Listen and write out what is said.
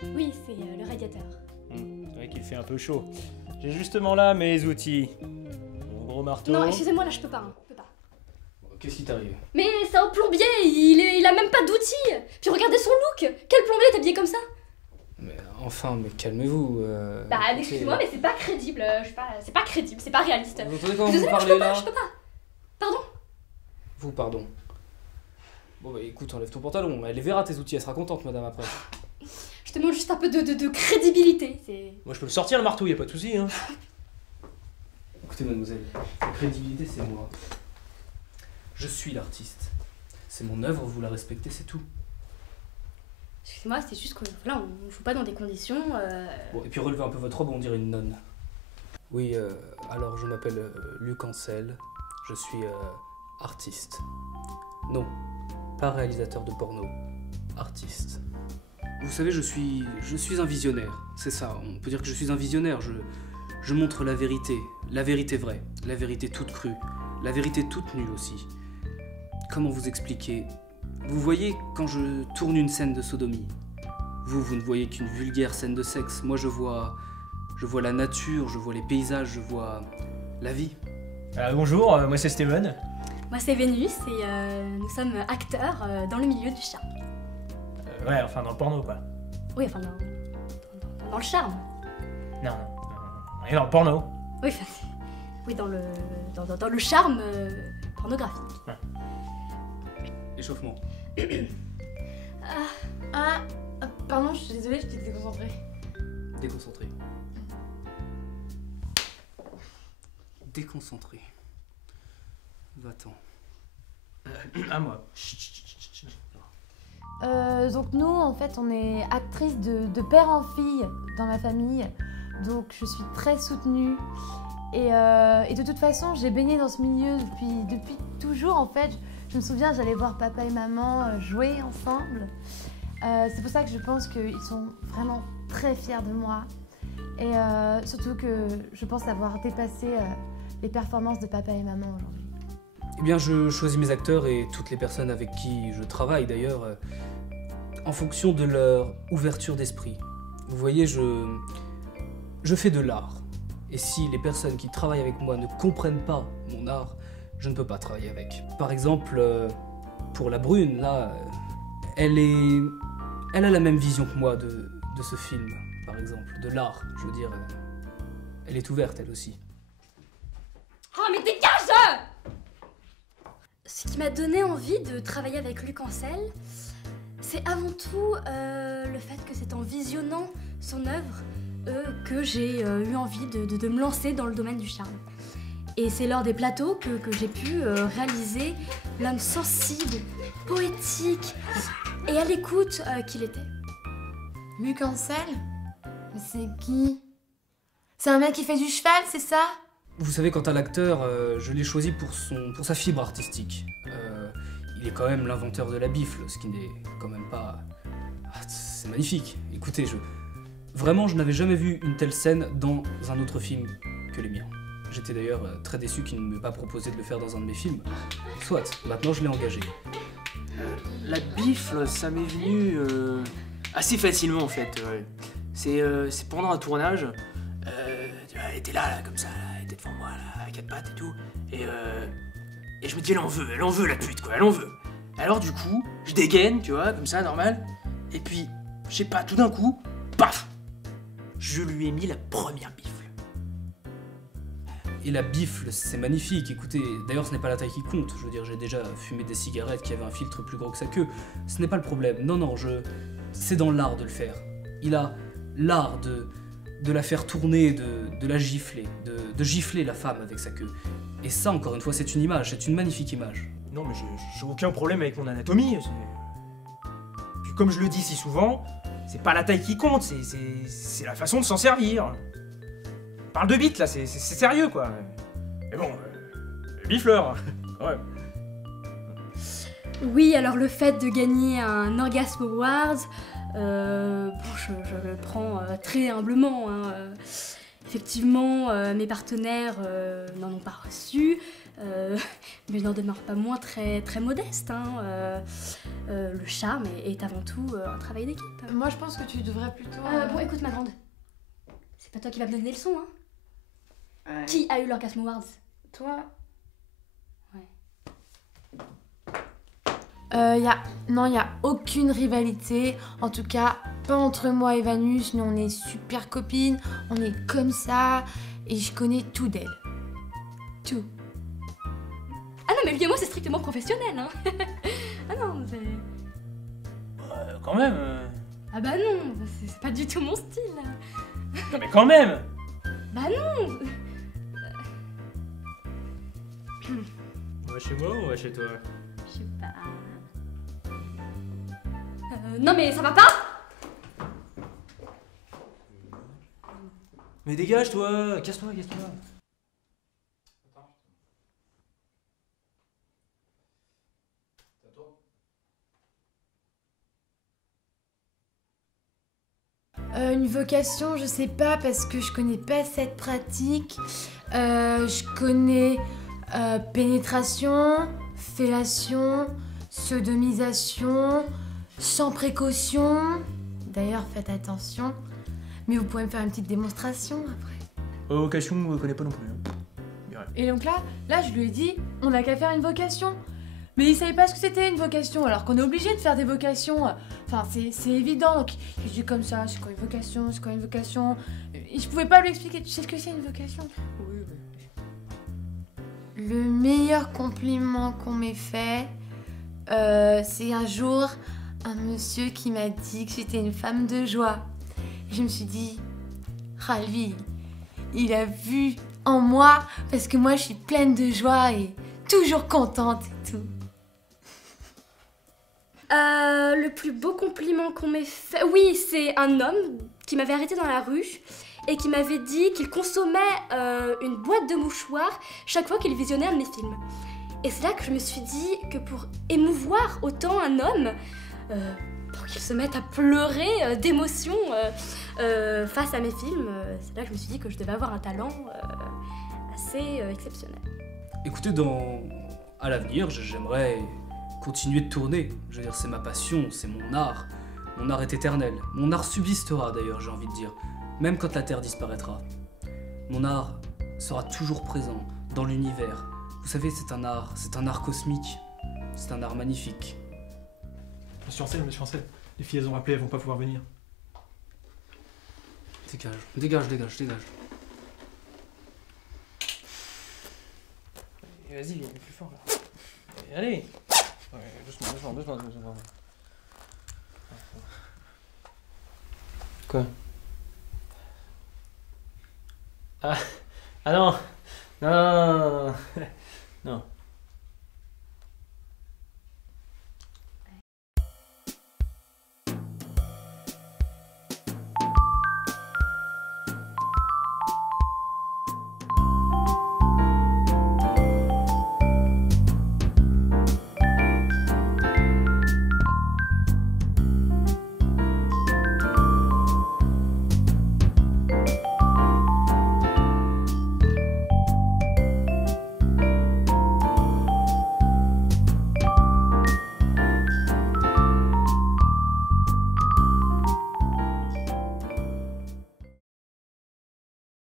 conduite? Oui, c'est le radiateur. C'est vrai qu'il fait un peu chaud. J'ai justement là mes outils. Mon gros marteau. Non, excusez-moi, là je peux pas, hein. Je peux pas. Qu'est-ce qui t'arrive? Mais c'est un plombier, il a même pas d'outils. Puis regardez son look. Quel plombier est habillé comme ça? Mais enfin, mais calmez-vous. Bah, excusez-moi, mais c'est pas crédible. Je sais pas, c'est pas crédible, c'est pas réaliste. Vous entendez quand Désolée, vous je parlez peux là? pas, je peux pas. Pardon? Vous, pardon. Bon bah écoute, enlève ton pantalon. Elle les verra tes outils, elle sera contente, madame, après. Je demande juste un peu de crédibilité. C'est. Moi je peux le sortir le marteau, y a pas de souci. Hein. Écoutez, mademoiselle, la crédibilité, c'est moi. Je suis l'artiste. C'est mon œuvre, vous la respectez, c'est tout. Excusez-moi, c'est juste que voilà, on joue pas dans des conditions. Bon, et puis relevez un peu votre robe, on dirait une nonne. Oui, alors je m'appelle Luc Ancel. Je suis artiste. Non, pas réalisateur de porno. Artiste. Vous savez, je suis un visionnaire. C'est ça, on peut dire que je suis un visionnaire. Je montre la vérité vraie, la vérité toute crue, la vérité toute nue aussi. Comment vous expliquer? Vous voyez, quand je tourne une scène de sodomie, vous ne voyez qu'une vulgaire scène de sexe. Moi, je vois la nature, je vois les paysages, je vois la vie. Bonjour, moi c'est Steven. Moi c'est Vénus et nous sommes acteurs dans le milieu du charme. Ouais, enfin dans le porno quoi. Oui, enfin dans le charme. Non, on est dans le porno. Oui, enfin, oui dans le charme pornographique. Ouais. Échauffement. Pardon, je suis désolée, j'étais déconcentrée. Déconcentré. Déconcentré. Va-t'en. À moi. Donc nous, en fait, on est actrices de père en fille dans ma famille. Donc je suis très soutenue. Et de toute façon, j'ai baigné dans ce milieu depuis toujours, en fait. Je me souviens, j'allais voir papa et maman jouer ensemble. C'est pour ça que je pense qu'ils sont vraiment très fiers de moi. Et surtout que je pense avoir dépassé les performances de papa et maman aujourd'hui. Eh bien, je choisis mes acteurs et toutes les personnes avec qui je travaille d'ailleurs en fonction de leur ouverture d'esprit. Vous voyez, je fais de l'art. Et si les personnes qui travaillent avec moi ne comprennent pas mon art, je ne peux pas travailler avec. Par exemple, pour la brune, là, elle a la même vision que moi de ce film, par exemple, de l'art, je veux dire. Elle est ouverte, elle aussi. Oh mais dégage! Ce qui m'a donné envie de travailler avec Luc Ancel, c'est avant tout le fait que c'est en visionnant son œuvre que j'ai eu envie de me lancer dans le domaine du charme. Et c'est lors des plateaux que j'ai pu réaliser l'homme sensible, poétique et à l'écoute qu'il était. Luc Ancel? Mais c'est qui? C'est un mec qui fait du cheval, c'est ça? Vous savez, quant à l'acteur, je l'ai choisi pour sa fibre artistique. Il est quand même l'inventeur de la bifle, ce qui n'est quand même pas... Ah, c'est magnifique. Écoutez, vraiment, je n'avais jamais vu une telle scène dans un autre film que les miens. J'étais d'ailleurs très déçu qu'il ne m'ait pas proposé de le faire dans un de mes films. Soit, maintenant je l'ai engagé. La bifle, ça m'est venu assez facilement en fait. C'est pendant un tournage. Elle était là, comme ça, elle était devant moi, là, à quatre pattes et tout. Et je me dis, elle en veut la pute, quoi, elle en veut. Alors du coup, je dégaine, tu vois, comme ça, normal. Et puis, je sais pas, tout d'un coup, paf, je lui ai mis la première bifle. Et la bifle, c'est magnifique, écoutez, d'ailleurs ce n'est pas la taille qui compte, je veux dire, j'ai déjà fumé des cigarettes qui avaient un filtre plus gros que sa queue, ce n'est pas le problème, non, c'est dans l'art de le faire. Il a l'art de la faire tourner, de la gifler, de gifler la femme avec sa queue. Et ça, encore une fois, c'est une image, c'est une magnifique image. Non mais j'ai aucun problème avec mon anatomie. Puis comme je le dis si souvent, c'est pas la taille qui compte, c'est la façon de s'en servir. On parle de bite là, c'est sérieux quoi. Mais bon, bifleur, ouais. Oui, alors le fait de gagner un Orgasm Awards, je le prends très humblement. Hein. Effectivement, mes partenaires n'en ont pas reçu. mais n'en demeure pas moins très, très modeste. Hein. Le charme est avant tout un travail d'équipe. Moi, je pense que tu devrais plutôt... Bon, écoute, ma grande. C'est pas toi qui vas me donner des leçons, hein. Ouais. Qui a eu l'Orgasme Awards? Toi? Ouais. Non, il y a aucune rivalité. En tout cas, pas entre moi et Vanus. Nous, on est super copines. On est comme ça. Et je connais tout d'elle. Tout. Ah non, mais lui et moi, c'est strictement professionnel, hein. Ah non, c'est... Quand même. Ah bah non, c'est pas du tout mon style. Non mais quand même. Bah non. On va chez moi ou on va chez toi? Je sais pas... non mais ça va pas. Mais dégage toi, casse-toi, casse-toi. Une vocation, je sais pas parce que je connais pas cette pratique. Je connais pénétration, fellation, sodomisation, sans précaution. D'ailleurs, faites attention. Mais vous pouvez me faire une petite démonstration après. Vocation, on connaît pas non plus. Et donc là, je lui ai dit, on n'a qu'à faire une vocation. Mais il savait pas ce que c'était une vocation, alors qu'on est obligé de faire des vocations. Enfin, c'est évident. Donc, je dis comme ça, c'est quoi une vocation, c'est quoi une vocation. Et je pouvais pas lui expliquer, tu sais ce que c'est une vocation? Oui. Le meilleur compliment qu'on m'ait fait, c'est un jour un monsieur qui m'a dit que j'étais une femme de joie. Et je me suis dit, ah lui, il a vu en moi parce que moi je suis pleine de joie et toujours contente et tout. Le plus beau compliment qu'on m'ait fait... Oui, c'est un homme qui m'avait arrêté dans la rue et qui m'avait dit qu'il consommait une boîte de mouchoirs chaque fois qu'il visionnait un de mes films. Et c'est là que je me suis dit que pour émouvoir autant un homme, pour qu'il se mette à pleurer d'émotion face à mes films, c'est là que je me suis dit que je devais avoir un talent assez exceptionnel. Écoutez, à l'avenir, j'aimerais continuer de tourner. Je veux dire, c'est ma passion, c'est mon art. Mon art est éternel. Mon art subsistera d'ailleurs, j'ai envie de dire. Même quand la Terre disparaîtra. Mon art sera toujours présent dans l'univers. Vous savez, c'est un art cosmique. C'est un art magnifique. Monsieur Ancel, les filles elles ont appelé, elles vont pas pouvoir venir. Dégage. Vas-y, viens plus fort là. Allez. Ouais, doucement. Quoi? Ah non. Non.